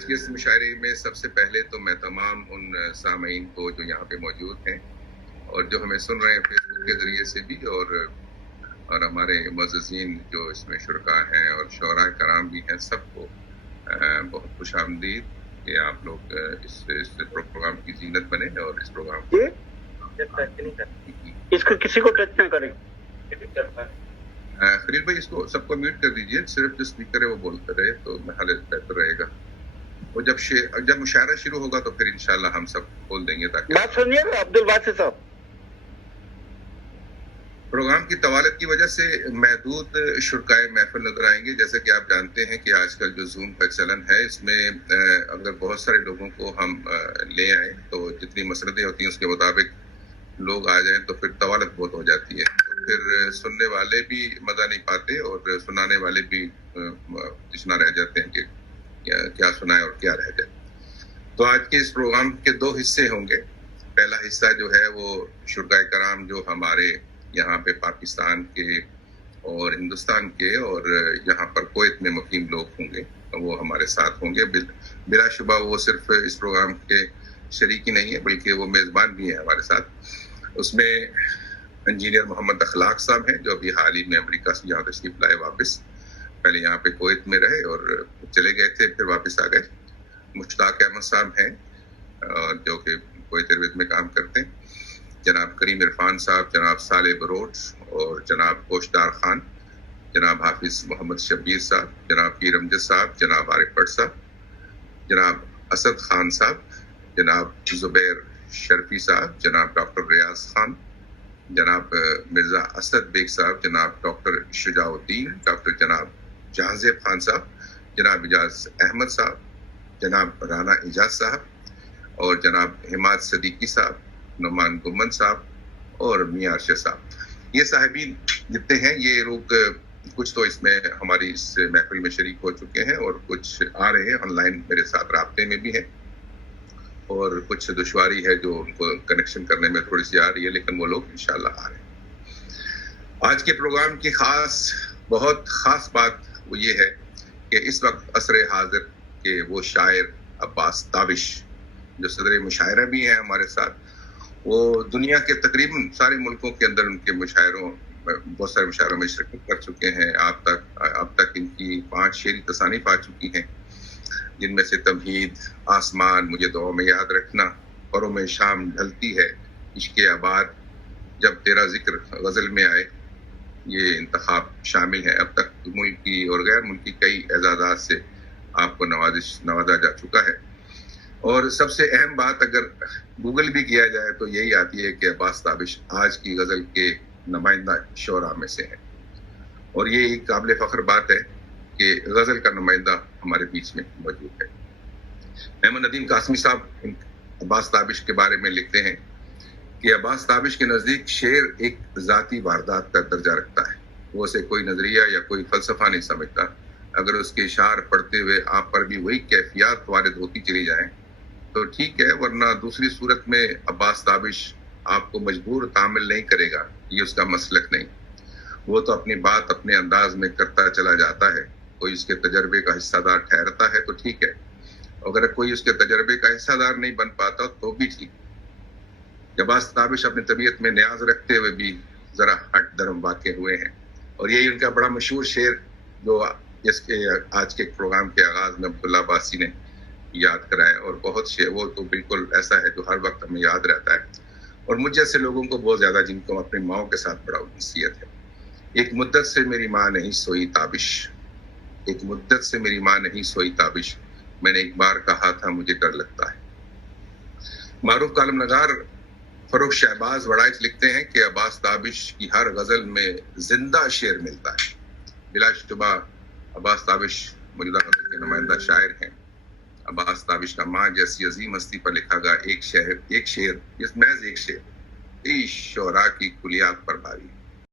آج کے اس مشاعرے میں سب سے پہلے تو میں تمام ان سامعین کو جو یہاں پہ موجود ہیں اور جو ہمیں سن رہے ہیں فیس بک کے ذریعے سے بھی اور ہمارے معززین جو اس میں شرکاء ہیں اور شعراء کرام بھی ہیں، سب کو بہت خوش آمدید کہ آپ لوگ اس پروگرام کی زینت بنے اور اس پروگرام کو اس کو کسی کو ٹچ نہ کریں۔ خلیل بھائی اس کو سب کو میوٹ کر دیجئے، صرف جو اسپیکر ہے وہ بولتا رہے تو محل بہتر رہے گا۔ اور جب مشاعرہ شروع ہوگا تو پھر انشاءاللہ ہم سب کھول دیں گے تاکہ بات سنیے گا عبد الباسط صاحب۔ پروگرام کی طوالت کی وجہ سے محدود شرکائے محفل نظر آئیں گے۔ جیسے کہ آپ جانتے ہیں کہ آج کل جو زوم کا چلن ہے، اس میں اگر بہت سارے لوگوں کو ہم لے آئیں تو جتنی مسردیں ہوتی ہیں اس کے مطابق لوگ آ جائیں تو پھر طوالت بہت ہو جاتی ہے، پھر سننے والے بھی مزہ نہیں پاتے اور سنانے والے بھی تشنا رہ جاتے ہیں کہ کیا سنائے اور کیا رہ جائے۔ تو آج کے اس پروگرام کے 2 حصے ہوں گے۔ پہلا حصہ جو ہے وہ شرکائے کرام جو ہمارے یہاں پہ پاکستان کے اور ہندوستان کے اور یہاں پر کویت میں مقیم لوگ ہوں گے، وہ ہمارے ساتھ ہوں گے۔ بلا شبہ وہ صرف اس پروگرام کے شریک ہی نہیں ہے بلکہ وہ میزبان بھی ہیں ہمارے ساتھ۔ اس میں انجینئر محمد اخلاق صاحب ہیں جو ابھی حال ہی میں امریکہ سے یہاں تشریف لائے واپس، پہلے یہاں پہ کویت میں رہے اور چلے گئے تھے پھر واپس آ گئے۔ مشتاق احمد صاحب ہیں جو کہ کویت ایئرویز میں کام کرتے ہیں، جناب کریم عرفان صاحب، جناب صالح بروٹ اور جناب کوشدار خان، جناب حافظ محمد شبیر صاحب، جناب پیر امجد صاحب، جناب عارف بٹ صاحب، جناب اسد خان صاحب، جناب زبیر شرفی صاحب، جناب ڈاکٹر ریاض خان، جناب مرزا اسد بیگ صاحب، جناب ڈاکٹر شجاع الدین، ڈاکٹر جناب جہانزیب خان صاحب، جناب اجاز احمد صاحب، جناب رانا اجاز صاحب اور جناب حماد صدیقی صاحب، نعمان گمن صاحب اور میاں ارشد صاحب۔ یہ صاحبین جتنے ہیں یہ لوگ کچھ تو اس میں ہماری اس محفل میں شریک ہو چکے ہیں اور کچھ آ رہے ہیں آن لائن میرے ساتھ رابطے میں بھی ہیں، اور کچھ دشواری ہے جو ان کو کنیکشن کرنے میں تھوڑی سی آ رہی ہے، لیکن وہ لوگ انشاءاللہ آ رہے ہیں۔ آج کے پروگرام کی بہت خاص بات وہ یہ ہے کہ اس وقت عصر حاضر کے وہ شاعر عباس تابش جو صدر مشاعرہ بھی ہیں ہمارے ساتھ، وہ دنیا کے تقریباً سارے ملکوں کے اندر ان کے بہت سارے مشاعروں میں شرکت کر چکے ہیں۔ اب تک ان کی 5 شعری تصانیف آ چکی ہیں، جن میں سے تمہید، آسمان، مجھے دعاؤں میں یاد رکھنا، پروں میں شام ڈھلتی ہے، عشق آباد، جب تیرا ذکر غزل میں آئے، یہ انتخاب شامل ہے۔ اب تک ملکی اور غیر ملکی کئی اعزازات سے آپ کو نوازا جا چکا ہے، اور سب سے اہم بات اگر گوگل بھی کیا جائے تو یہی آتی ہے کہ عباس تابش آج کی غزل کے نمائندہ شعراء میں سے ہیں، اور یہ ایک قابل فخر بات ہے کہ غزل کا نمائندہ ہمارے بیچ میں موجود ہے۔ احمد ندیم قاسمی صاحب عباس تابش کے بارے میں لکھتے ہیں کہ عباس تابش کے نزدیک شعر ایک ذاتی واردات کا درجہ رکھتا ہے، وہ اسے کوئی نظریہ یا کوئی فلسفہ نہیں سمجھتا۔ اگر اس کے اشعار پڑھتے ہوئے آپ پر بھی وہی کیفیات وارد ہوتی چلی جائیں تو ٹھیک ہے، ورنہ دوسری صورت میں عباس تابش آپ کو مجبور تعامل نہیں کرے گا، یہ اس کا مسلک نہیں۔ وہ تو اپنی بات اپنے انداز میں کرتا چلا جاتا ہے، کوئی اس کے تجربے کا حصہ دار ٹھہرتا ہے تو ٹھیک ہے، اگر کوئی اس کے تجربے کا حصہ دار نہیں بن پاتا تو بھی ٹھیک۔ عباس تابش اپنی طبیعت میں نیاز رکھتے ہوئے بھی ذرا ہٹ درم واقع ہوئے ہیں، اور یہی ان کا بڑا مشہور شعر جو جس کے آج کے پروگرام کے آغاز میں عبداللہ عباسی نے یاد کرایا، اور بہت شعر وہ تو بالکل ایسا ہے جو ہر وقت ہمیں یاد رہتا ہے، اور مجھ جیسے لوگوں کو بہت زیادہ جن کو اپنی ماؤں کے ساتھ بڑا انسیت ہے۔ ایک مدت سے میری ماں نہیں سوئی تابش، ایک مدت سے میری ماں نہیں سوئی تابش، میں نے ایک بار کہا تھا مجھے ڈر لگتا ہے۔ معروف کالم نگار فروخ شہباز وڑائچ لکھتے ہیں کہ عباس تابش کی ہر غزل میں زندہ شعر ملتا ہے۔ بلا شبہ عباس تابش موجودہ غزل کے نمائندہ شاعر ہیں۔ عباس تابش کا ماں جیسی عظیم ہستی پر لکھا گیا ایک شعر، اس محض ایک شعر، شعراء کی کلیات پر بھاری۔